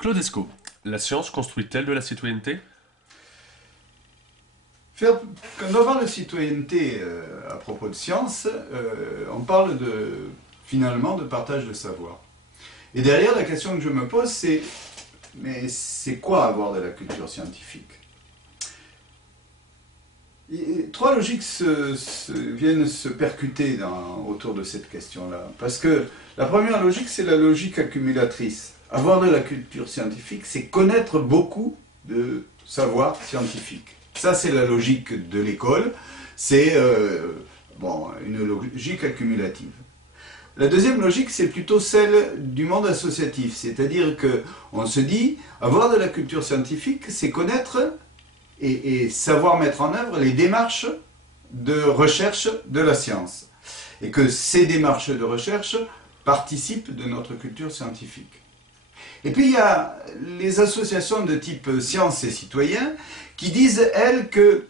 Claude Esco, la science construit-elle de la citoyenneté? Quand on parle de citoyenneté à propos de science, on parle finalement de partage de savoir. Et derrière, la question que je me pose, c'est mais c'est quoi avoir de la culture scientifique? Trois logiques viennent se percuter autour de cette question-là. Parce que la première logique, c'est la logique accumulatrice. Avoir de la culture scientifique, c'est connaître beaucoup de savoir scientifique. Ça, c'est la logique de l'école. C'est une logique accumulative. La deuxième logique, c'est plutôt celle du monde associatif. C'est-à-dire qu'on se dit, avoir de la culture scientifique, c'est connaître et savoir mettre en œuvre les démarches de recherche de la science. Et que ces démarches de recherche participent de notre culture scientifique. Et puis il y a les associations de type sciences et citoyens qui disent, elles, que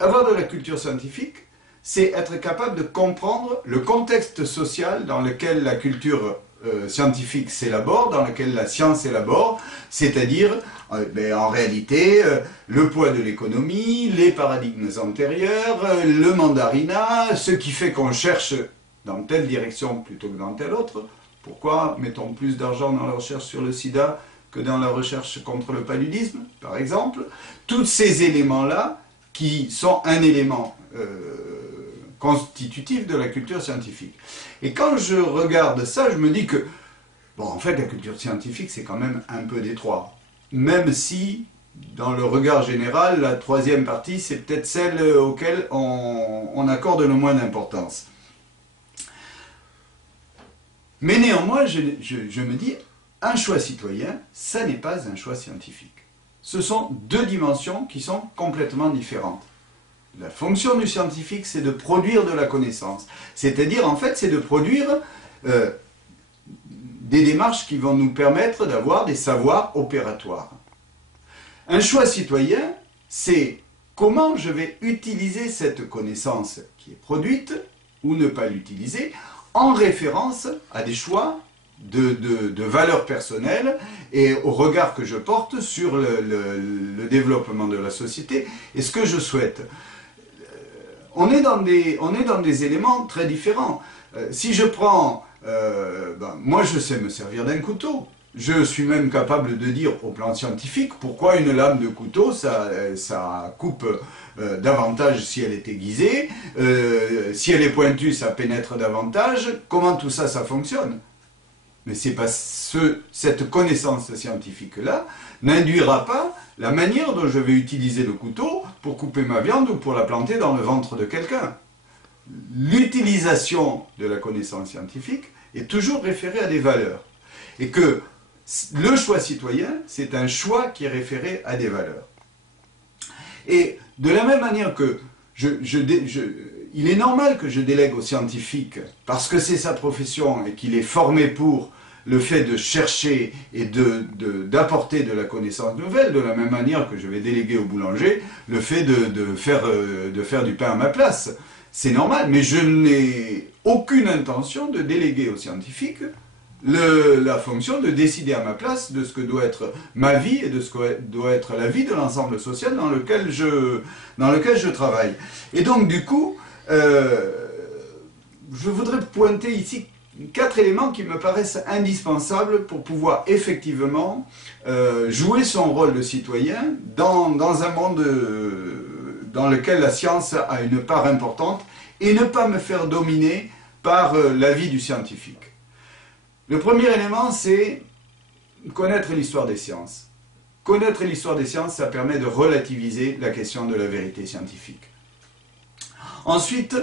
avoir de la culture scientifique, c'est être capable de comprendre le contexte social dans lequel la culture scientifique s'élabore, dans lequel la science s'élabore, c'est-à-dire, en réalité, le poids de l'économie, les paradigmes antérieurs, le mandarinat, ce qui fait qu'on cherche dans telle direction plutôt que dans telle autre. Pourquoi mettons plus d'argent dans la recherche sur le sida que dans la recherche contre le paludisme, par exemple? Tous ces éléments-là, qui sont un élément constitutif de la culture scientifique. Et quand je regarde ça, je me dis que, en fait, la culture scientifique, c'est quand même un peu détroit. Même si, dans le regard général, la troisième partie, c'est peut-être celle auquel on accorde le moins d'importance. Mais néanmoins, je me dis, un choix citoyen, ça n'est pas un choix scientifique. Ce sont deux dimensions qui sont complètement différentes. La fonction du scientifique, c'est de produire de la connaissance. C'est-à-dire, en fait, c'est de produire des démarches qui vont nous permettre d'avoir des savoirs opératoires. Un choix citoyen, c'est comment je vais utiliser cette connaissance qui est produite, ou ne pas l'utiliser, en référence à des choix de valeurs personnelles et au regard que je porte sur le développement de la société et ce que je souhaite. On est dans des éléments très différents. Si je prends... moi, je sais me servir d'un couteau. Je suis même capable de dire au plan scientifique pourquoi une lame de couteau, ça coupe davantage si elle est aiguisée, si elle est pointue, ça pénètre davantage. Comment tout ça, ça fonctionne? Mais c'est pas cette connaissance scientifique-là n'induira pas la manière dont je vais utiliser le couteau pour couper ma viande ou pour la planter dans le ventre de quelqu'un. L'utilisation de la connaissance scientifique est toujours référée à des valeurs. Et que le choix citoyen, c'est un choix qui est référé à des valeurs. Et de la même manière que il est normal que je délègue aux scientifiques, parce que c'est sa profession et qu'il est formé pour le fait de chercher et d'apporter de la connaissance nouvelle, de la même manière que je vais déléguer au boulanger le fait de faire du pain à ma place. C'est normal, mais je n'ai aucune intention de déléguer aux scientifiques la fonction de décider à ma place de ce que doit être ma vie et de ce que doit être la vie de l'ensemble social dans lequel je travaille. Et donc, du coup, je voudrais pointer ici 4 éléments qui me paraissent indispensables pour pouvoir effectivement jouer son rôle de citoyen dans un monde dans lequel la science a une part importante et ne pas me faire dominer par l'avis du scientifique. Le premier élément, c'est connaître l'histoire des sciences. Connaître l'histoire des sciences, ça permet de relativiser la question de la vérité scientifique. Ensuite,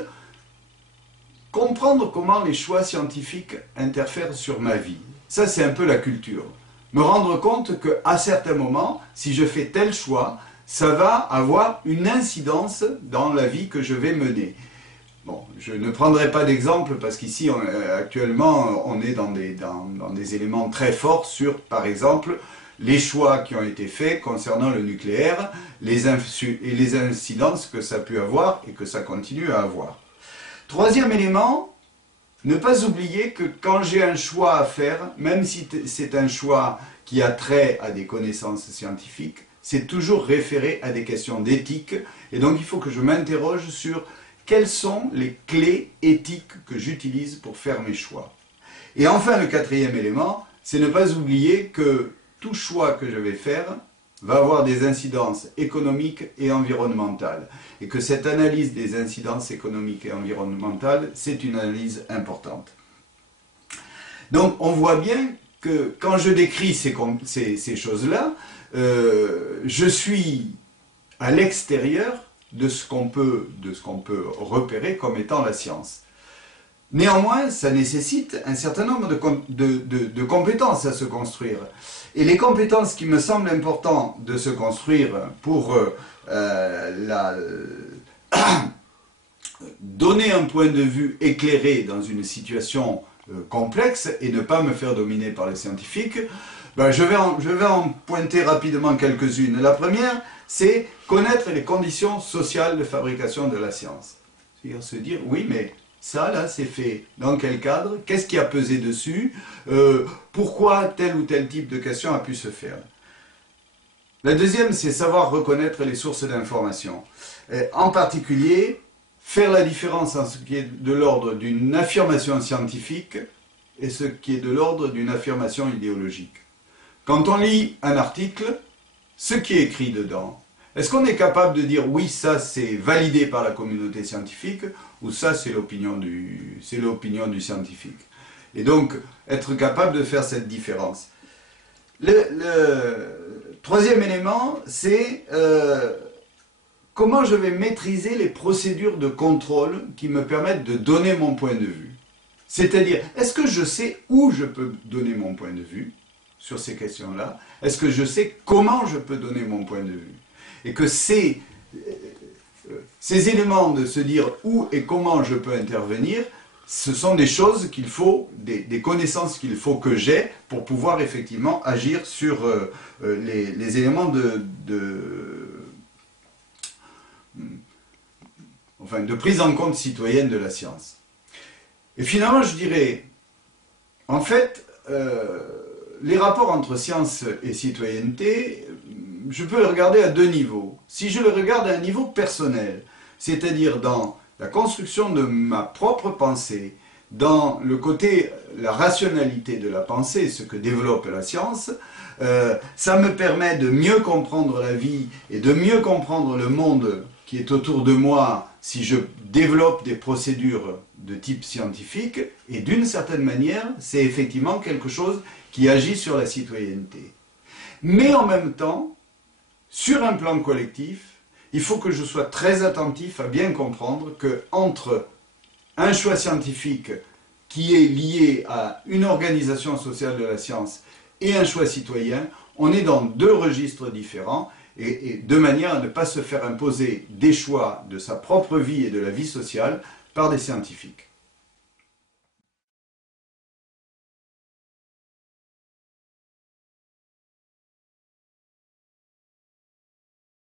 comprendre comment les choix scientifiques interfèrent sur ma vie. Ça, c'est un peu la culture. Me rendre compte qu'à certains moments, si je fais tel choix, ça va avoir une incidence dans la vie que je vais mener. Bon, je ne prendrai pas d'exemple parce qu'ici, actuellement, on est dans des éléments très forts sur, par exemple, les choix qui ont été faits concernant le nucléaire et les incidences que ça a pu avoir et que ça continue à avoir. Troisième élément, ne pas oublier que quand j'ai un choix à faire, même si c'est un choix qui a trait à des connaissances scientifiques, c'est toujours référé à des questions d'éthique, et donc il faut que je m'interroge sur quelles sont les clés éthiques que j'utilise pour faire mes choix. Et enfin, le quatrième élément, c'est ne pas oublier que tout choix que je vais faire va avoir des incidences économiques et environnementales. Et que cette analyse des incidences économiques et environnementales, c'est une analyse importante. Donc on voit bien que quand je décris ces choses-là, je suis à l'extérieur de ce qu'on peut repérer comme étant la science. Néanmoins, ça nécessite un certain nombre de compétences à se construire. Et les compétences qui me semblent importantes de se construire pour donner un point de vue éclairé dans une situation complexe et ne pas me faire dominer par les scientifiques, ben je vais en pointer rapidement quelques-unes. La première, c'est connaître les conditions sociales de fabrication de la science. C'est-à-dire se dire, oui, mais ça, là, c'est fait dans quel cadre? Qu'est-ce qui a pesé dessus? Pourquoi tel ou tel type de question a pu se faire? La deuxième, c'est savoir reconnaître les sources d'information. En particulier, faire la différence entre ce qui est de l'ordre d'une affirmation scientifique et ce qui est de l'ordre d'une affirmation idéologique. Quand on lit un article, ce qui est écrit dedans, est-ce qu'on est capable de dire oui, ça c'est validé par la communauté scientifique ou ça c'est l'opinion du scientifique? Et donc, être capable de faire cette différence. Le troisième élément, c'est comment je vais maîtriser les procédures de contrôle qui me permettent de donner mon point de vue. C'est-à-dire, est-ce que je sais où je peux donner mon point de vue sur ces questions-là? Est-ce que je sais comment je peux donner mon point de vue? Et que ces éléments de se dire où et comment je peux intervenir, ce sont des choses qu'il faut, des connaissances qu'il faut que j'ai pour pouvoir effectivement agir sur les éléments de prise en compte citoyenne de la science. Et finalement, je dirais, en fait, les rapports entre science et citoyenneté, je peux le regarder à deux niveaux. Si je le regarde à un niveau personnel, c'est-à-dire dans la construction de ma propre pensée, dans le côté, la rationalité de la pensée, ce que développe la science, ça me permet de mieux comprendre la vie et de mieux comprendre le monde qui est autour de moi si je développe des procédures de type scientifique, et d'une certaine manière, c'est effectivement quelque chose qui agit sur la citoyenneté. Mais en même temps, sur un plan collectif, il faut que je sois très attentif à bien comprendre qu'entre un choix scientifique qui est lié à une organisation sociale de la science et un choix citoyen, on est dans deux registres différents, et de manière à ne pas se faire imposer des choix de sa propre vie et de la vie sociale par des scientifiques.